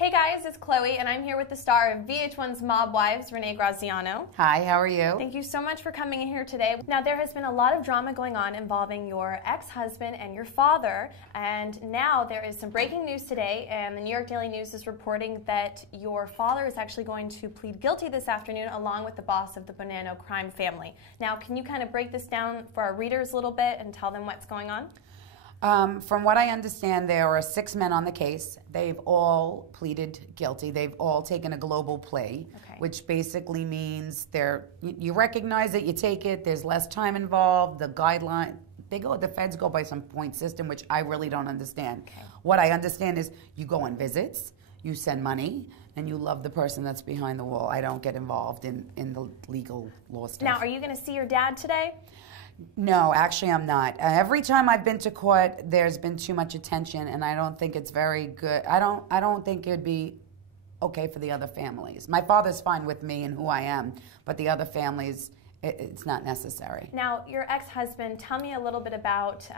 Hey guys, it's Chloe, and I'm here with the star of VH1's Mob Wives, Renee Graziano. Hi, how are you? Thank you so much for coming in here today. Now, there has been a lot of drama going on involving your ex-husband and your father, and now there is some breaking news today, and the New York Daily News is reporting that your father is actually going to plead guilty this afternoon along with the boss of the Bonanno crime family. Now, can you kind of break this down for our readers a little bit and tell them what's going on? From what I understand, there are 6 men on the case. They've all pleaded guilty. They've all taken a global plea, which basically means you recognize it, you take it, there's less time involved, the guideline, the feds go by some point system, which I really don't understand. What I understand is you go on visits, you send money, and you love the person that's behind the wall. I don't get involved in the legal law stuff. Now, are you going to see your dad today? No, actually I'm not. Every time I've been to court, there's been too much attention, and I don't think it's very good. I don't think it'd be okay for the other families. My father's fine with me and who I am, but the other families, it's not necessary. Now, your ex-husband, tell me a little bit about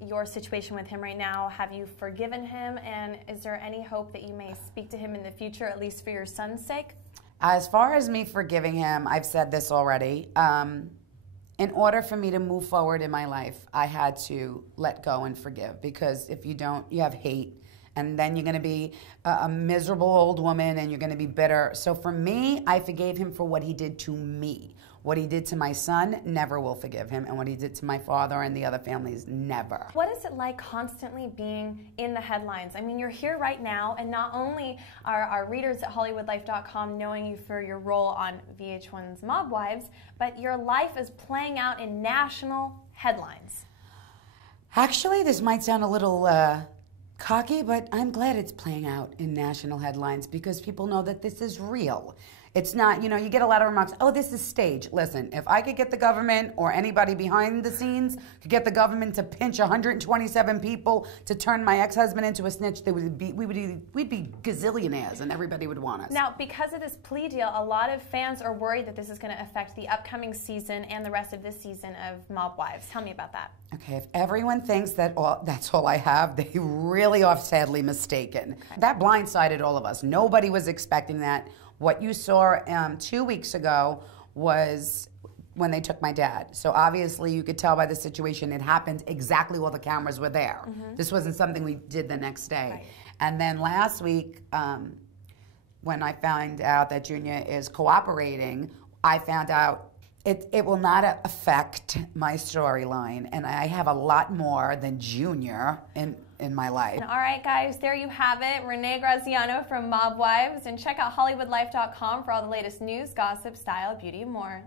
your situation with him right now. Have you forgiven him, and is there any hope that you may speak to him in the future, at least for your son's sake? As far as me forgiving him, I've said this already. In order for me to move forward in my life, I had to let go and forgive, because if you don't, you have hate, and then you're going to be a miserable old woman and you're going to be bitter. So for me, I forgave him for what he did to me. What he did to my son, never will forgive him, and what he did to my father and the other families, never. What is it like constantly being in the headlines? I mean, you're here right now, and not only are our readers at HollywoodLife.com knowing you for your role on VH1's Mob Wives, but your life is playing out in national headlines. Actually, this might sound a little cocky, but I'm glad it's playing out in national headlines, because people know that this is real. It's not, you get a lot of remarks, oh, this is staged. Listen, if I could get the government or anybody behind the scenes could get the government to pinch 127 people to turn my ex-husband into a snitch, we'd be gazillionaires and everybody would want us. Now, because of this plea deal, a lot of fans are worried that this is going to affect the upcoming season and the rest of this season of Mob Wives. Tell me about that. Okay, if everyone thinks that that's all I have, they really are sadly mistaken. That blindsided all of us. Nobody was expecting that. What you saw 2 weeks ago was when they took my dad. So obviously you could tell by the situation it happened exactly while the cameras were there. This wasn't something we did the next day. And then last week, when I found out that Junior is cooperating, I found out it will not affect my storyline, and I have a lot more than Junior in my life. All right, guys, there you have it. Renee Graziano from Mob Wives, and check out HollywoodLife.com for all the latest news, gossip, style, beauty, and more.